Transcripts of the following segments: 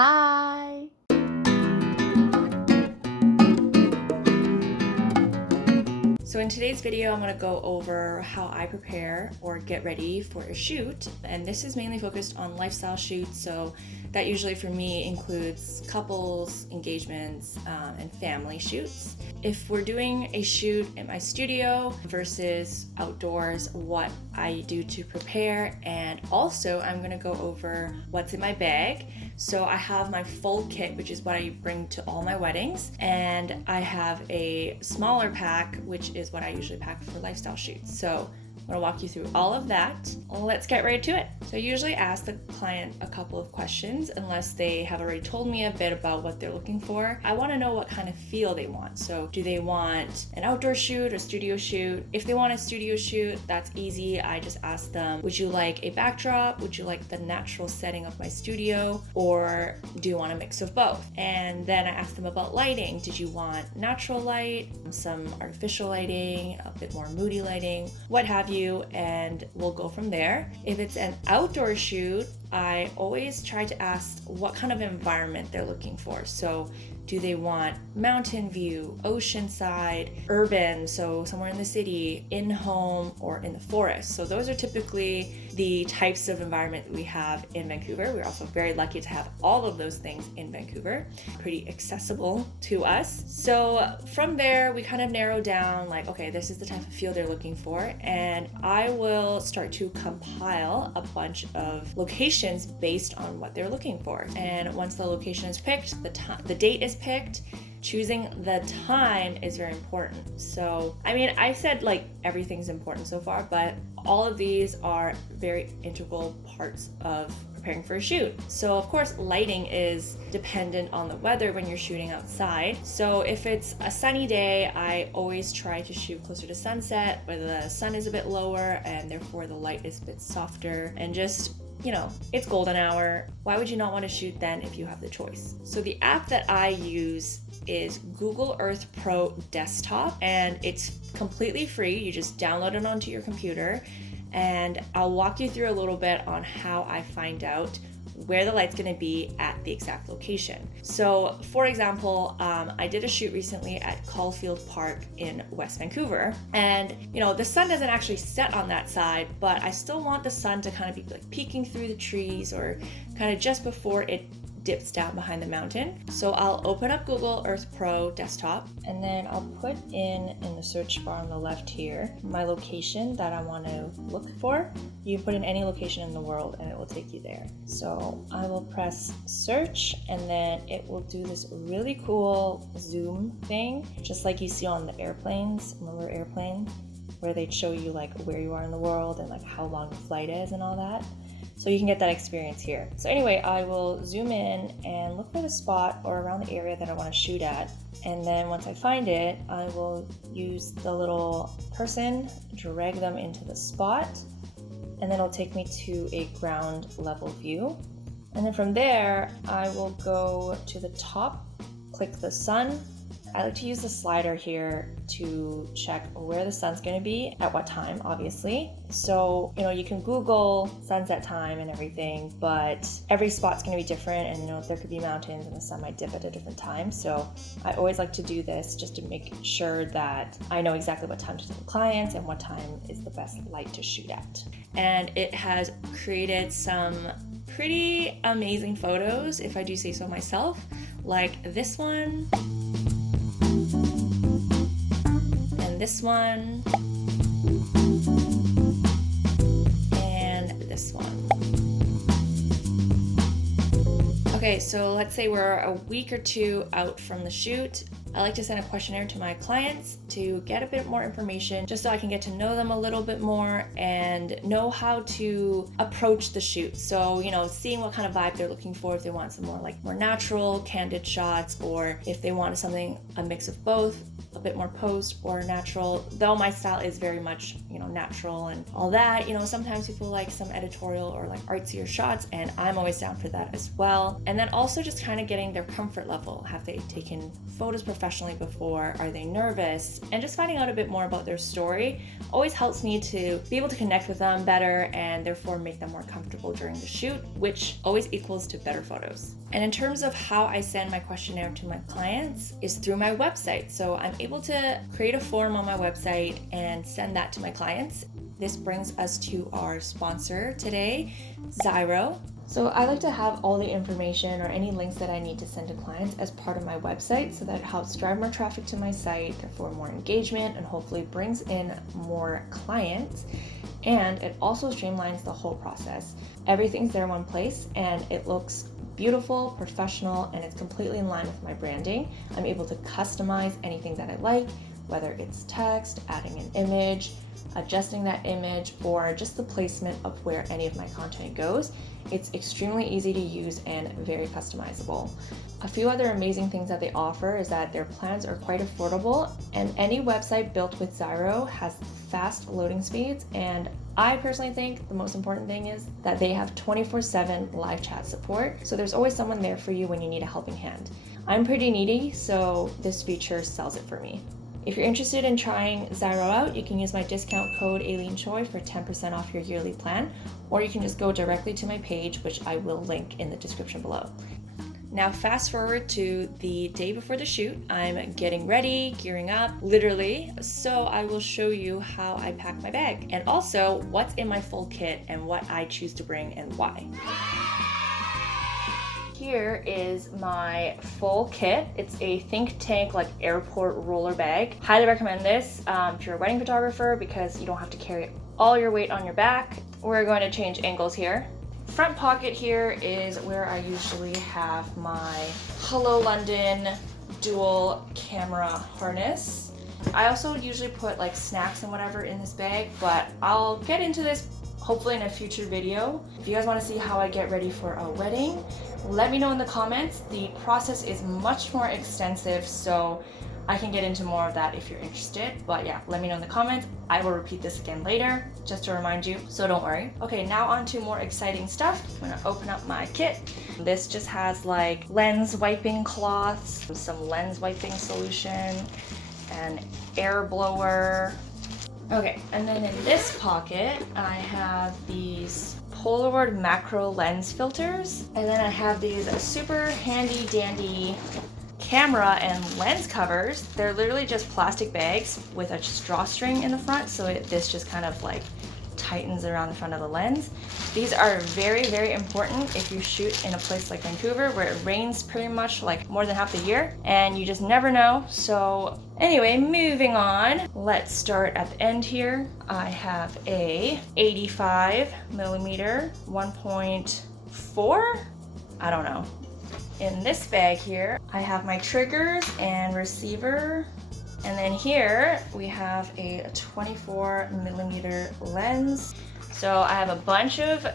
Hi! So in today's video, I'm going to go over how I prepare or get ready for a shoot. And this is mainly focused on lifestyle shoots. So that usually for me includes couples, engagements, and family shoots. If we're doing a shoot in my studio versus outdoors, what I do to prepare, and also I'm going to go over what's in my bag. So I have my full kit, which is what I bring to all my weddings, and I have a smaller pack, which is what I usually pack for lifestyle shoots. So I'm gonna walk you through all of that. Let's get right to it. So I usually ask the client a couple of questions unless they have already told me a bit about what they're looking for. I wanna know what kind of feel they want. So do they want an outdoor shoot or studio shoot? If they want a studio shoot, that's easy. I just ask them, would you like a backdrop? Would you like the natural setting of my studio? Or do you want a mix of both? And then I ask them about lighting. Did you want natural light, some artificial lighting, a bit more moody lighting, what have you? And we'll go from there. If it's an outdoor shoot, I always try to ask what kind of environment they're looking for. So do they want mountain view, oceanside, urban, so somewhere in the city, in home, or in the forest? So those are typically the types of environment we have in Vancouver. We're also very lucky to have all of those things in Vancouver, pretty accessible to us. So from there, we kind of narrow down like, okay, this is the type of feel they're looking for. And I will start to compile a bunch of locations based on what they're looking for. And once the location is picked, the date is picked, choosing the time is very important. So, I mean, I said like everything's important so far, but all of these are very integral parts of preparing for a shoot. So of course, lighting is dependent on the weather when you're shooting outside. So if it's a sunny day, I always try to shoot closer to sunset, where the sun is a bit lower and therefore the light is a bit softer, and just, you know, it's golden hour. Why would you not want to shoot then if you have the choice? So the app that I use is Google Earth Pro Desktop, and it's completely free. You just download it onto your computer, and I'll walk you through a little bit on how I find out where the light's going to be at the exact location. So for example, I did a shoot recently at Caulfield Park in West Vancouver, and you know, the sun doesn't actually set on that side, but I still want the sun to kind of be like peeking through the trees or kind of just before it dips down behind the mountain. So I'll open up Google Earth Pro Desktop, and then I'll put in the search bar on the left here my location that I want to look for. You can put in any location in the world and it will take you there. So I will press search, and then it will do this really cool zoom thing, just like you see on the airplanes. Remember airplanes, where they'd show you like where you are in the world and like how long the flight is and all that. So you can get that experience here. So anyway, I will zoom in and look for the spot or around the area that I want to shoot at. And then once I find it, I will use the little person, drag them into the spot, and then it'll take me to a ground level view. And then from there, I will go to the top, click the sun. I like to use the slider here to check where the sun's going to be at what time, obviously. So, you know, you can Google sunset time and everything, but every spot's going to be different, and you know, there could be mountains and the sun might dip at a different time. So I always like to do this just to make sure that I know exactly what time to tell clients and what time is the best light to shoot at. And it has created some pretty amazing photos, if I do say so myself, like this one, this one, and this one. Okay, so let's say we're a week or two out from the shoot. I like to send a questionnaire to my clients to get a bit more information, just so I can get to know them a little bit more and know how to approach the shoot. So, you know, seeing what kind of vibe they're looking for, if they want some more natural, candid shots, or if they want something, a mix of both, a bit more post or natural. Though my style is very much, you know, natural and all that, you know, sometimes people like some editorial or like artsier shots, and I'm always down for that as well. And then also just kind of getting their comfort level. Have they taken photos before? professionally before? Are they nervous? And just finding out a bit more about their story always helps me to be able to connect with them better and therefore make them more comfortable during the shoot, which always equals to better photos. And in terms of how I send my questionnaire to my clients is through my website. So I'm able to create a form on my website and send that to my clients. This brings us to our sponsor today, Zyro. So I like to have all the information or any links that I need to send to clients as part of my website, so that it helps drive more traffic to my site, therefore more engagement, and hopefully brings in more clients. And it also streamlines the whole process. Everything's there in one place and it looks beautiful, professional, and it's completely in line with my branding. I'm able to customize anything that I like, whether it's text, adding an image, adjusting that image, or just the placement of where any of my content goes. It's extremely easy to use and very customizable. A few other amazing things that they offer is that their plans are quite affordable, and any website built with Zyro has fast loading speeds, and I personally think the most important thing is that they have 24/7 live chat support, so there's always someone there for you when you need a helping hand. I'm pretty needy, so this feature sells it for me. If you're interested in trying Zyro out, you can use my discount code AileenChoi for 10% off your yearly plan, or you can just go directly to my page, which I will link in the description below. Now fast forward to the day before the shoot. I'm getting ready, gearing up, literally, so I will show you how I pack my bag and also what's in my full kit and what I choose to bring and why. Here is my full kit. It's a think tank like airport roller bag. Highly recommend this if you're a wedding photographer because you don't have to carry all your weight on your back. We're going to change angles here. Front pocket here is where I usually have my Hello London dual camera harness. I also usually put like snacks and whatever in this bag, but I'll get into this hopefully in a future video. If you guys want to see how I get ready for a wedding, let me know in the comments. The process is much more extensive, so I can get into more of that if you're interested. But yeah, let me know in the comments. I will repeat this again later, just to remind you, so don't worry. Okay, now on to more exciting stuff. I'm gonna open up my kit. This just has like lens wiping cloths, some lens wiping solution, an air blower. Okay, and then in this pocket, I have these Polaroid macro lens filters, and then I have these super handy dandy camera and lens covers. They're literally just plastic bags with a drawstring in the front, so this just kind of like tightens around the front of the lens. These are very, very important if you shoot in a place like Vancouver where it rains pretty much like more than half the year and you just never know. So anyway, moving on, let's start at the end here. I have a 85mm 1.4, I don't know. In this bag here, I have my triggers and receiver. And then here we have a 24mm lens. So I have a bunch of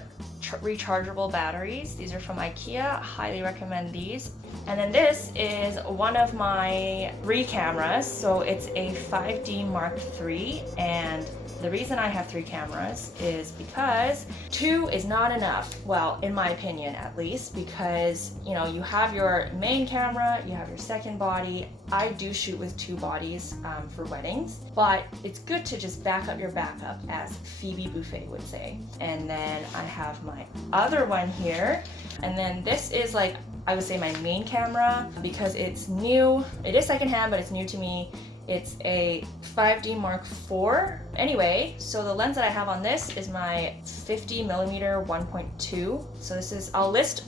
rechargeable batteries. These are from IKEA, highly recommend these. And then this is one of my cameras. So it's a 5D Mark III, and the reason I have 3 cameras is because 2 is not enough. Well, in my opinion at least, because you know, you have your main camera, you have your second body. I do shoot with 2 bodies for weddings, but it's good to just back up your backup, as Phoebe Buffet would say. And then I have my other one here, and then this is like, I would say my main camera because it's new. It is secondhand, but it's new to me. It's a 5D Mark IV. Anyway, so the lens that I have on this is my 50mm 1.2. So this is, I'll list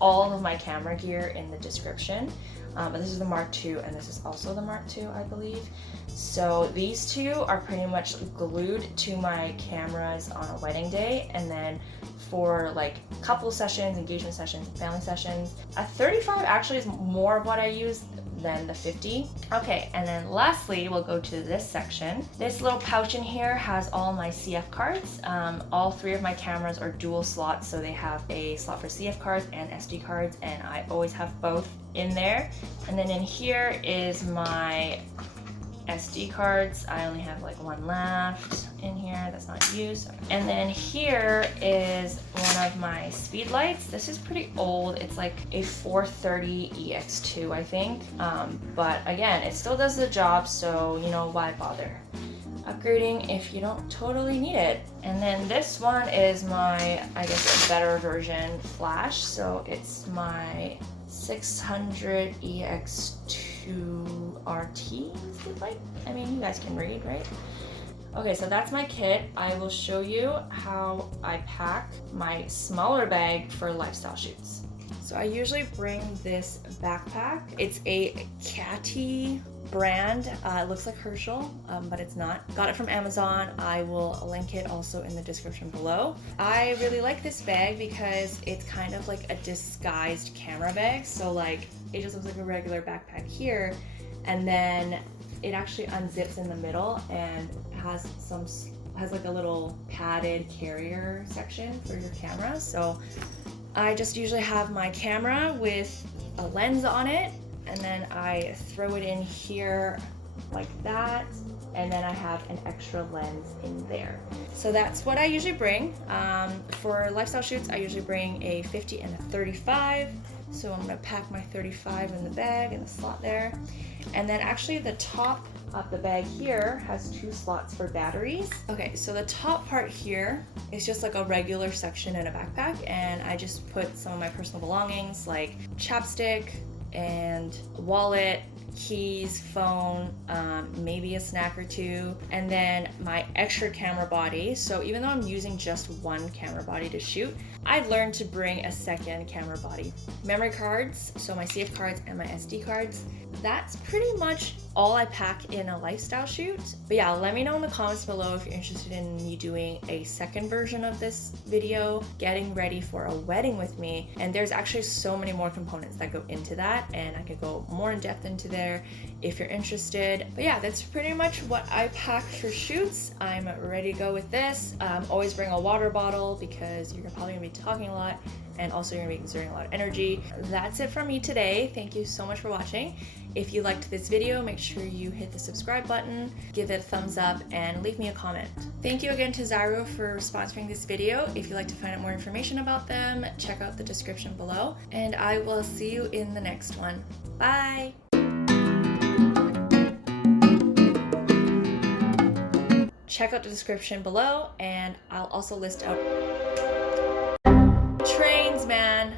all of my camera gear in the description. But this is the Mark II, and this is also the Mark II, I believe. So these two are pretty much glued to my cameras on a wedding day, and then for like couple sessions, engagement sessions, family sessions. A 35 actually is more of what I use than the 50. Okay, and then lastly, we'll go to this section. This little pouch in here has all my CF cards. All 3 of my cameras are dual slots, so they have a slot for CF cards and SD cards, and I always have both in there. And then in here is my SD cards. I only have like one left in here that's not used. And then here is one of my Speedlites. This is pretty old. It's like a 430 EX2, I think. But again, it still does the job, so you know, why bother upgrading if you don't totally need it. And then this one is my, I guess, a better version flash. So it's my 600 EX2 RT Speedlite. I mean, you guys can read, right? Okay, so that's my kit. I will show you how I pack my smaller bag for lifestyle shoots. So I usually bring this backpack. It's a Kattee brand. It looks like Herschel, but it's not. Got it from Amazon. I will link it also in the description below. I really like this bag because it's kind of like a disguised camera bag. So like, it just looks like a regular backpack here, and then it actually unzips in the middle and has like a little padded carrier section for your camera. So I just usually have my camera with a lens on it, and then I throw it in here like that, and then I have an extra lens in there. So that's what I usually bring. For lifestyle shoots, I usually bring a 50 and a 35. So I'm gonna pack my 35 in the bag, in the slot there. And then actually the top of the bag here has 2 slots for batteries. Okay, so the top part here is just like a regular section in a backpack, and I just put some of my personal belongings like chapstick and a wallet, keys, phone, maybe a snack or two, and then my extra camera body. So even though I'm using just one camera body to shoot, I learned to bring a second camera body. Memory cards, so my CF cards and my SD cards. That's pretty much all I pack in a lifestyle shoot. But yeah, let me know in the comments below if you're interested in me doing a second version of this video, getting ready for a wedding with me. And there's actually so many more components that go into that, and I could go more in depth into there if you're interested. But yeah, that's pretty much what I pack for shoots. I'm ready to go with this. Always bring a water bottle because you're probably gonna be talking a lot, and also you're gonna be exerting a lot of energy. That's it from me today. Thank you so much for watching. If you liked this video, make sure you hit the subscribe button, give it a thumbs up, and leave me a comment. Thank you again to Zyro for sponsoring this video. If you'd like to find out more information about them, check out the description below, and I will see you in the next one. Bye! Check out the description below, and I'll also list out trains, man.